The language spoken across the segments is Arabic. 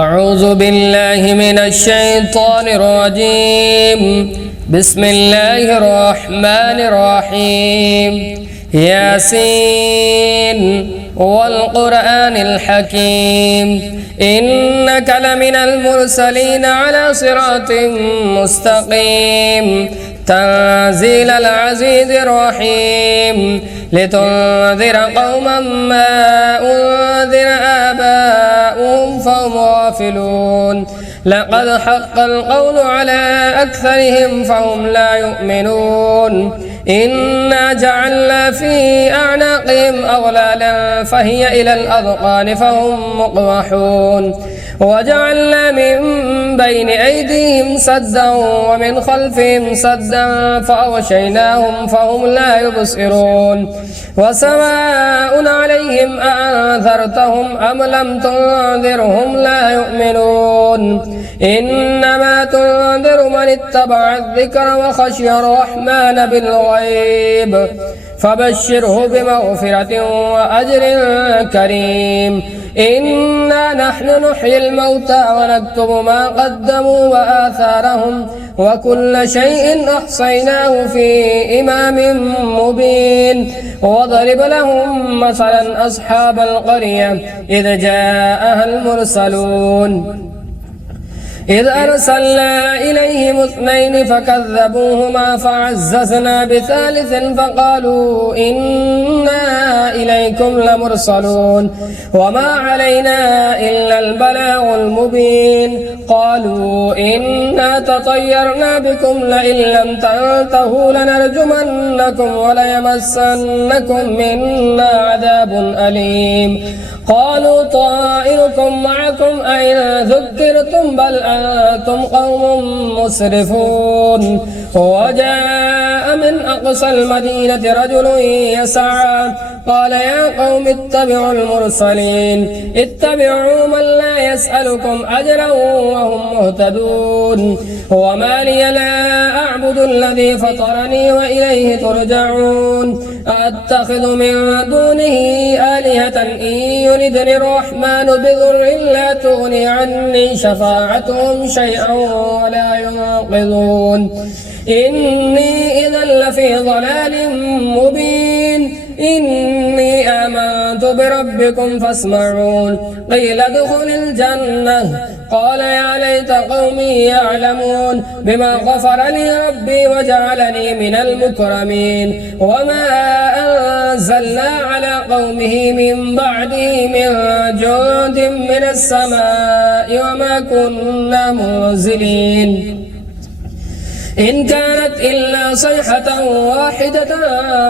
أعوذ بالله من الشيطان الرجيم. بسم الله الرحمن الرحيم. ياسين والقرآن الحكيم إنك لمن المرسلين على صراط مستقيم تنزيل العزيز الرحيم لتنذر قوما ما أنذر آباؤهم فهم غافلون لقد حق القول على أكثرهم فهم لا يؤمنون إنا جعلنا في أعناقهم أغلالا فهي إلى الأذقان فهم مقمحون وجعلنا من بين أيديهم سدا ومن خلفهم سدا فأغشيناهم فهم لا يبصرون وسواء عليهم أأنذرتهم أم لم تنذرهم لا يؤمنون إنما تنذر من اتبع الذكر وخشي الرحمن بالغيب فبشره بمغفرة وأجر كريم. إنا نحن نحيي الموتى ونكتب ما قدموا وآثارهم وكل شيء أحصيناه في إمام مبين. وضرب لهم مثلا أصحاب القرية إذ جاءها المرسلون إذ أرسلنا إليهم اثنين فكذبوهما فعززنا بثالث فقالوا إنا إليكم لمرسلون وما علينا إلا البلاغ المبين. قالوا إنا تطيرنا بكم لئن لم تنتهوا لنرجمنكم وليمسنكم منا عذاب أليم. قالوا طائركم معكم أئن ذكرتم بل أنتم قوم مسرفون. وجاء من أقصى المدينة رجل يسعى قال يا قوم اتبعوا المرسلين اتبعوا من لا يسألكم أجرا وهم مهتدون. وما لي لا أعبد الذي فطرني وإليه ترجعون. أتخذ من دونه آلهة إن يردني الرحمن بضر لا تغني عني شفاعتهم شيئا ولا ينقذون. إني إذا لفي ضلال مبين. إني آمنت بربكم فاسمعون. قيل ادخل الجنة قال يا ليت قومي يعلمون بما غفر لي ربي وجعلني من المكرمين. وما أنزلنا على قومه من بعده من جند من السماء وما كنا منزلين إن كانت إلا صيحة واحدة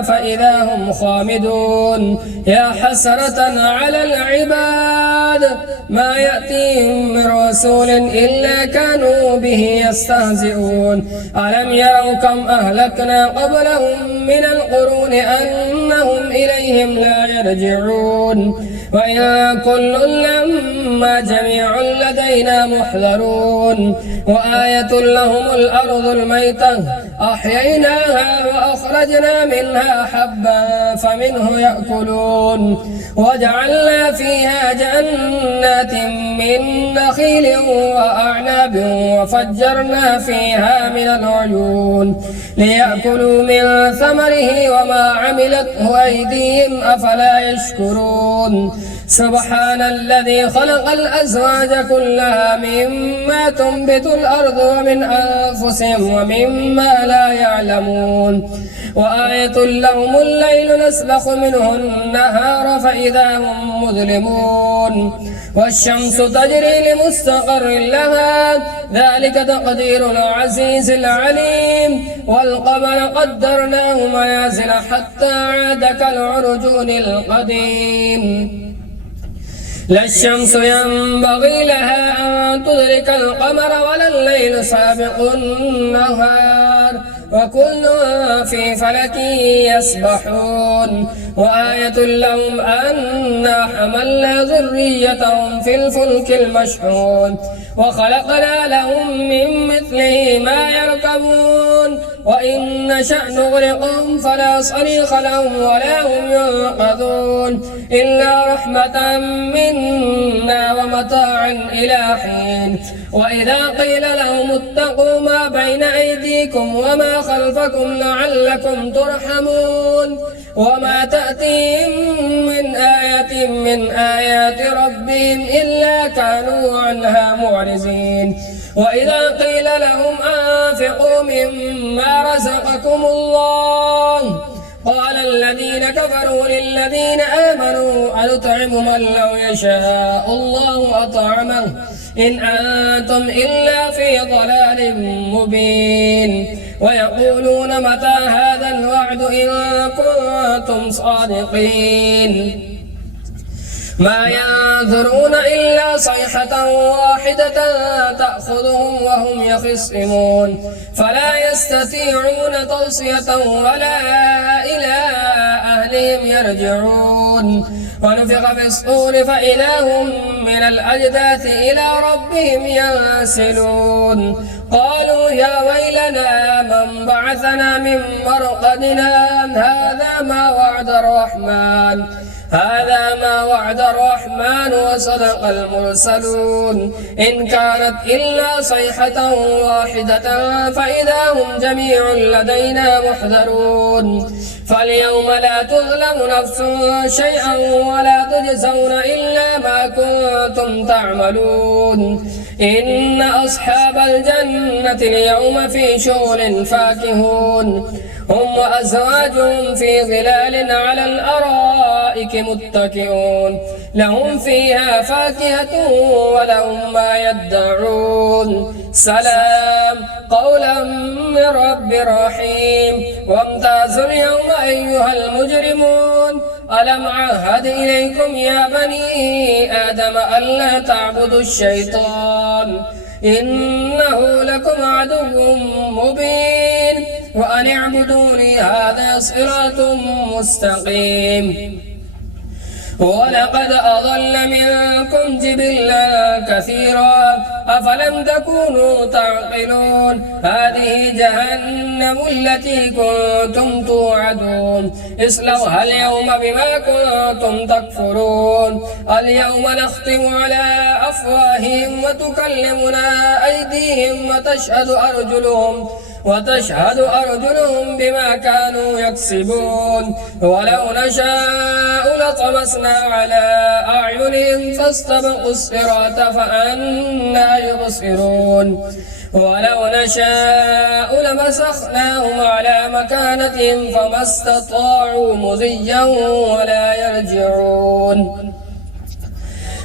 فإذا هم خامدون. يا حسرة على العباد ما يأتيهم من رسول إلا كانوا به يستهزئون. ألم يروا كم أهلكنا قبلهم من القرون أنهم إليهم لا يرجعون. وإن كل لما جميع لدينا محضرون. وآية لهم الأرض الميتة أحييناها وأخرجنا منها حبا فمنه يأكلون. وجعلنا فيها جنات من نخيل وأعناب وفجرنا فيها من العيون ليأكلوا من ثمره وما عملته أيديهم أفلا يشكرون. سبحان الذي خلق الأزواج كلها مما تنبت الأرض ومن أنفسهم ومما لا يعلمون. وآية لهم الليل نسلخ منه النهار فإذا هم مظلمون. والشمس تجري لمستقر لها ذلك تقدير العزيز العليم. والقمر قدرناه منازل حتى عاد كالعرجون القديم. لا الشمس ينبغي لها أن تدرك القمر ولا الليل سابق النهار وكل في فلك يسبحون. وآية لهم أنا حملنا ذريتهم في الفلك المشحون وخلقنا لهم من مثله ما يركبون وإن نشأ نغرقهم فلا صريخ لهم ولا هم ينقذون إلا رحمة منا ومتاعا إلى حين وإذا قيل لهم اتقوا ما بين أيديكم وما خلفكم لعلكم ترحمون وما تأتيهم من آية من آيات ربهم إلا كانوا عنها معرضين وإذا قيل لهم أنفقوا مما رزقكم الله قال الذين كفروا للذين آمنوا أنطعم من لو يشاء الله أطعمه إن أنتم إلا في ضلال مبين ويقولون متى هذا الوعد إن كنتم صادقين ما ينظرون إلا صيحة واحدة تأخذهم وهم يخصمون فلا يستطيعون توصية ولا إلى أهلهم يرجعون ونفخ في الصور فإذا هم من الأجداث إلى ربهم ينسلون قالوا يا ويلنا من بعثنا من مرقدنا هذا ما وعد الرحمن وصدق المرسلون إن كانت إلا صيحة واحدة فإذا هم جميع لدينا محضرون فاليوم لا تظلم نفس شيئا ولا تجزون إلا ما كنتم تعملون إن أصحاب الجنة اليوم في شغل فاكهون هم وأزواجهم في ظلال على الأرائك متكئون لهم فيها فاكهة ولهم ما يدعون سلام قولا من رب رحيم وامتازوا اليوم أيها المجرمون ألم عهد إليكم يا بني آدم ألا تعبدوا الشيطان إنه لكم عدو مبين وأن اعبدوني هذا صراط مستقيم ولقد أضل منكم جبلا كثيرا أفلم تكونوا تعقلون هذه جهنم التي كنتم توعدون اصلوها اليوم بما كنتم تكفرون اليوم نختم على أفواههم وتكلمنا أيديهم وتشهد أرجلهم بما كانوا يكسبون ولو نشاء لطمسنا على أعينهم فاستبقوا الصراط فأنى يبصرون ولو نشاء لمسخناهم على مكانتهم فما استطاعوا مضيا ولا يرجعون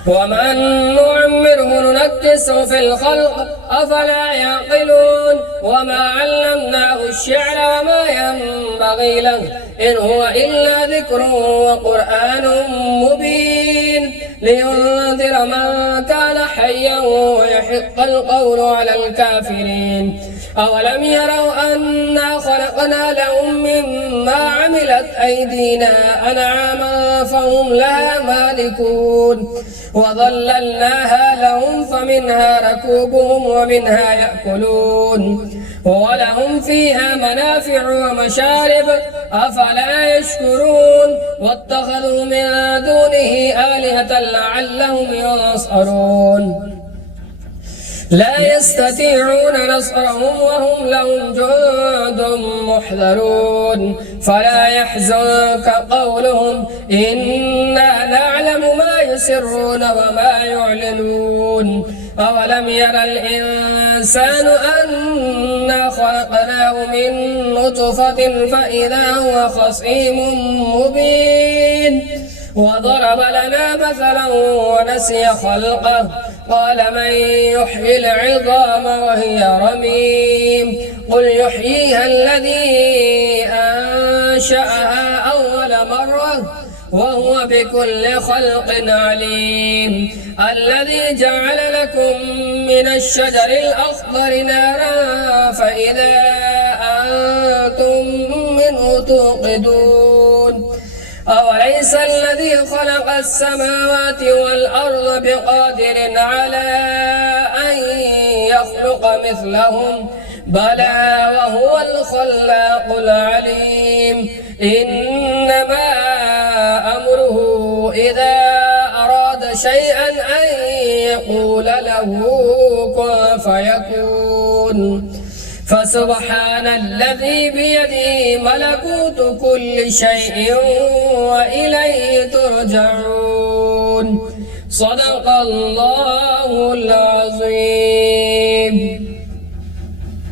ومن نعمره ننكسه في الخلق أفلا يعقلون وما علمناه الشعر وما ينبغي له إن هو إلا ذكر وقرآن مبين لينذر من كان حيا ويحق القول على الكافرين أولم يروا أنا خلقنا لهم مما عملت أيدينا أنعاما فهم لها مالكون وظللناها لهم فمنها ركوبهم ومنها يأكلون ولهم فيها منافع ومشارب أفلا يشكرون واتخذوا من دونه آلهة لعلهم ينصرون لا يستطيعون نصرهم وهم لهم جند محضرون فلا يحزنك قولهم إنا نعلم ما يسرون وما يعلنون أولم ير الإنسان أنا خلقناه من نطفة فإذا هو خصيم مبين وضرب لنا مثلا ونسي خلقه قال من يحيي العظام وهي رميم قل يحييها الذي أنشأها أول مرة وهو بكل خلق عليم الذي جعل لكم من الشجر الأخضر نارا فإذا أنتم منه توقدون أليس الذي خلق السماوات والأرض بقادر على أن يخلق مثلهم بلى وهو الخلاق العليم إنما أمره إذا أراد شيئا أن يقول له كن فيكون فسبحان الذي بيده ملكوت كل شيء وإليه ترجعون صدق الله العظيم.